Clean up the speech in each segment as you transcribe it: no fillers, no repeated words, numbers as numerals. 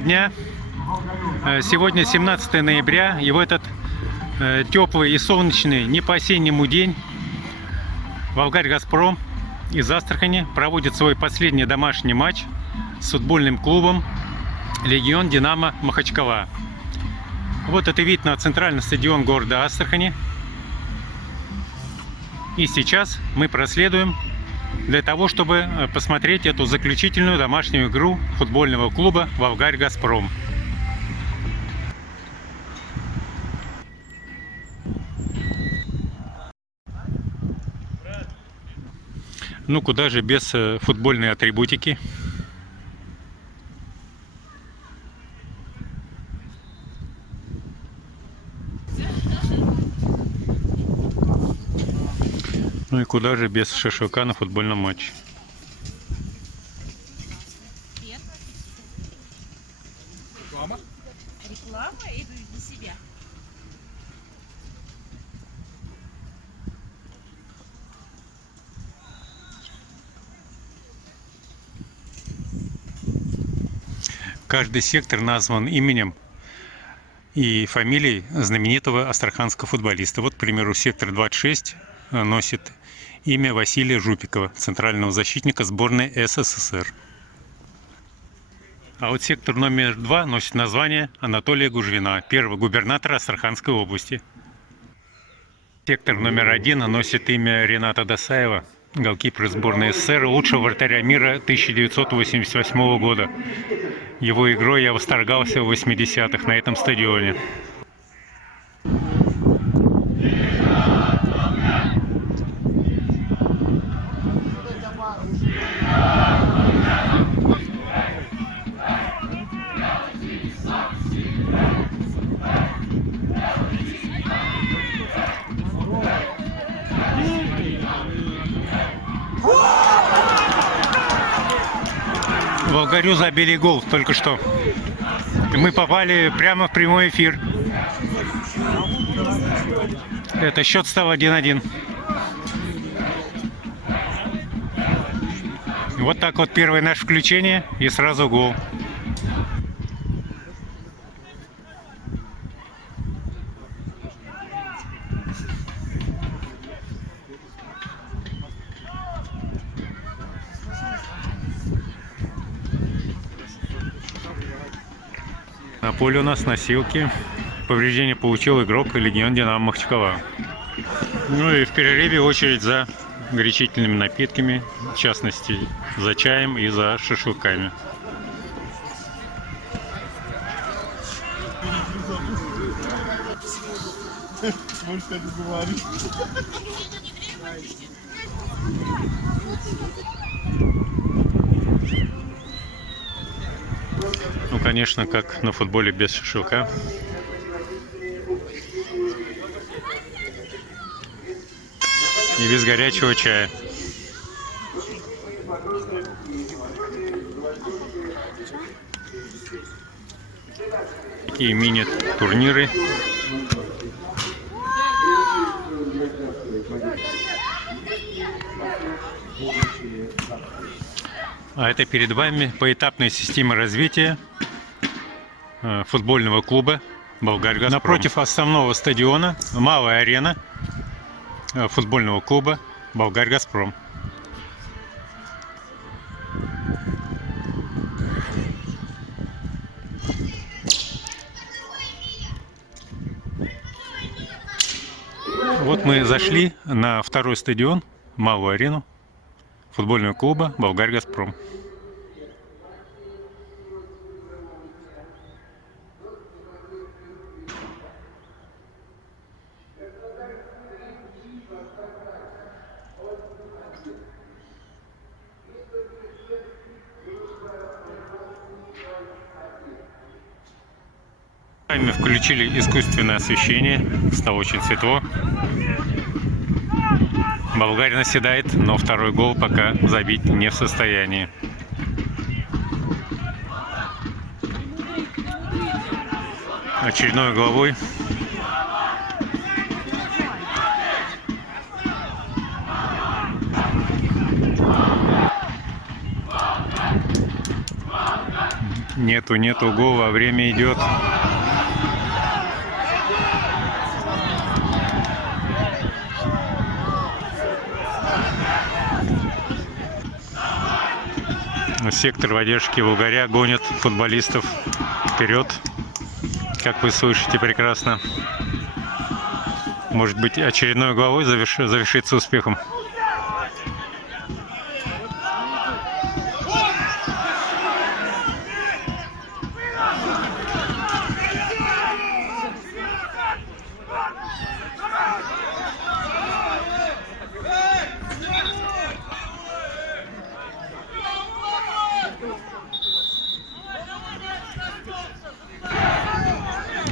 доброго дня! Сегодня 17 ноября, и в этот теплый и солнечный, не по-осеннему день Волгарь-Газпром из Астрахани проводит свой последний домашний матч с футбольным клубом Легион Динамо Махачкала. Вот это вид на центральный стадион города Астрахани. И сейчас мы проследуем для того, чтобы посмотреть эту заключительную домашнюю игру футбольного клуба Волгарь-Газпром. Ну куда же без футбольной атрибутики. Ну и куда же без шашлыка на футбольном матче. Реклама и для себя. Каждый сектор назван именем и фамилией знаменитого астраханского футболиста. Вот, к примеру, сектор 26 носит имя Василия Жупикова, центрального защитника сборной СССР. А вот сектор номер 2 носит название Анатолия Гужвина, первого губернатора Астраханской области. Сектор номер 1 носит имя Рената Досаева, голкипер сборной СССР, лучшего вратаря мира 1988 года. Его игрой я восторгался в 80-х на этом стадионе. Волгарю забили гол только что. Мы попали прямо в прямой эфир. Это счет стал 1-1. Вот так вот первое наше включение и сразу гол. На поле у нас носилки. Повреждение получил игрок Легион Динамо Махачкала. Ну и в перерыве очередь за горячительными напитками, в частности за чаем и за шашлыками. Ну, конечно, как на футболе без шашлыка. И без горячего чая. Такие мини-турниры. А это перед вами поэтапная система развития футбольного клуба Волгарь-Газпром. Напротив основного стадиона малая арена футбольного клуба Волгарь-Газпром. Вот мы зашли на второй стадион, малую арену футбольного клуба Волгарь-Газпром. Сами включили искусственное освещение, стало очень светло. Волгарь наседает, но второй гол пока забить не в состоянии. Очередной головой. Нету гола, а время идет. Сектор поддержки Волгаря гонит футболистов вперед, как вы слышите прекрасно. Может быть, очередной головой завершится успехом.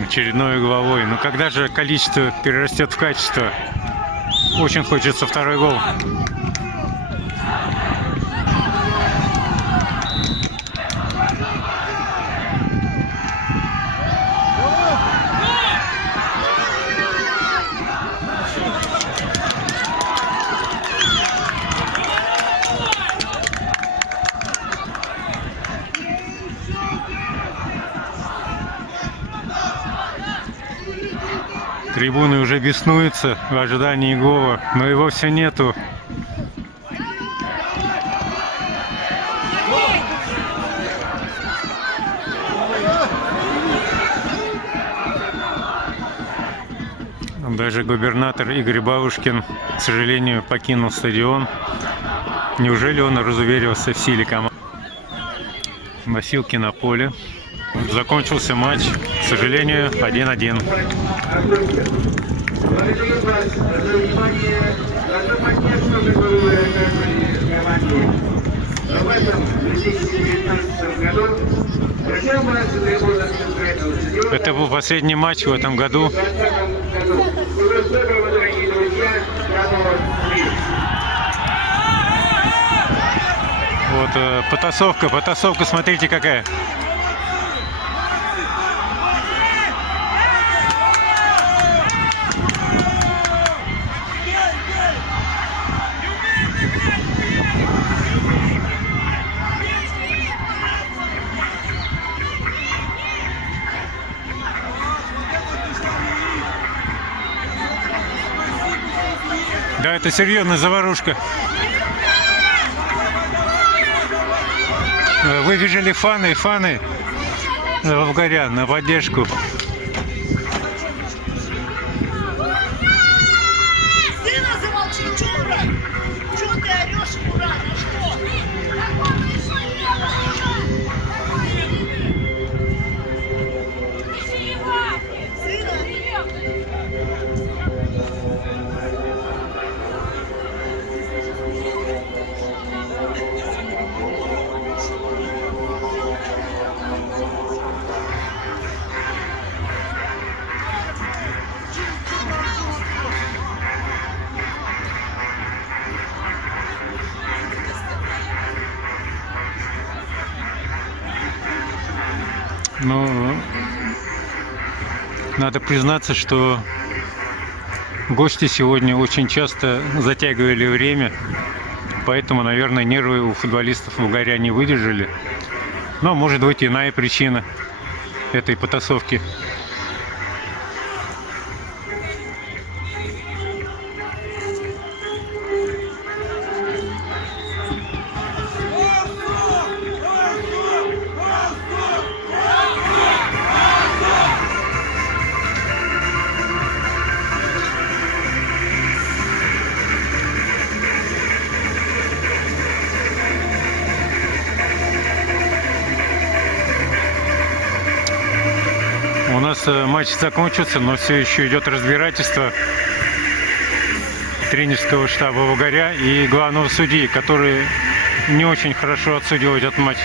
Очередной головой. Но когда же количество перерастет в качество? Очень хочется второй гол. Трибуны уже беснуются в ожидании гола, но его все нету. Даже губернатор Игорь Бабушкин, к сожалению, покинул стадион. Неужели он разуверился в силе команды? Носилки на поле. Закончился матч, к сожалению, 1-1. Это был последний матч в этом году. Вот потасовка, смотрите какая. Да, это серьезная заварушка. Выбежали фаны Волгаря на поддержку. Ты называл Чичура? Чего ты орешь, Ура? На что? Ну, надо признаться, что гости сегодня очень часто затягивали время, поэтому, наверное, нервы у футболистов Волгаря не выдержали. Но может быть иная причина этой потасовки. У нас матч закончился, но все еще идет разбирательство тренерского штаба Волгаря и главного судьи, который не очень хорошо отсудил этот матч.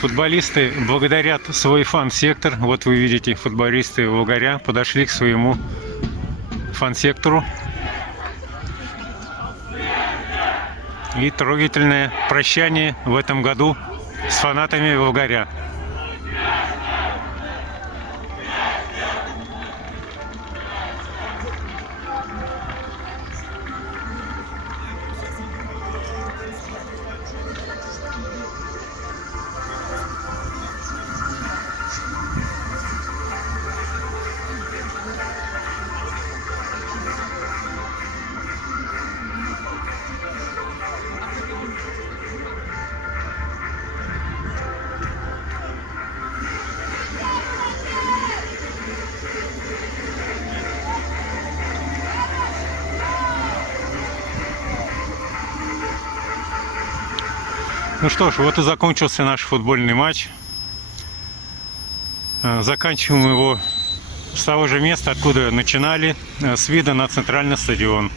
Футболисты благодарят свой фан-сектор. Вот вы видите, футболисты Волгаря подошли к своему фан-сектору. И трогательное прощание в этом году с фанатами Волгаря. Ну что ж, вот и закончился наш футбольный матч. Заканчиваем его с того же места, откуда начинали, с вида на центральный стадион.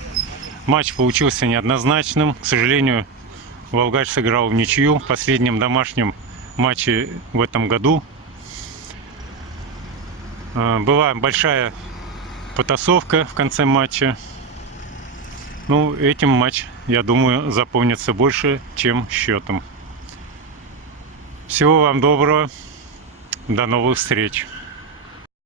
Матч получился неоднозначным. К сожалению, Волгарь сыграл в ничью в последнем домашнем матче в этом году. Была большая потасовка в конце матча. Ну, этим матч, я думаю, запомнится больше, чем счетом. Всего вам доброго. До новых встреч.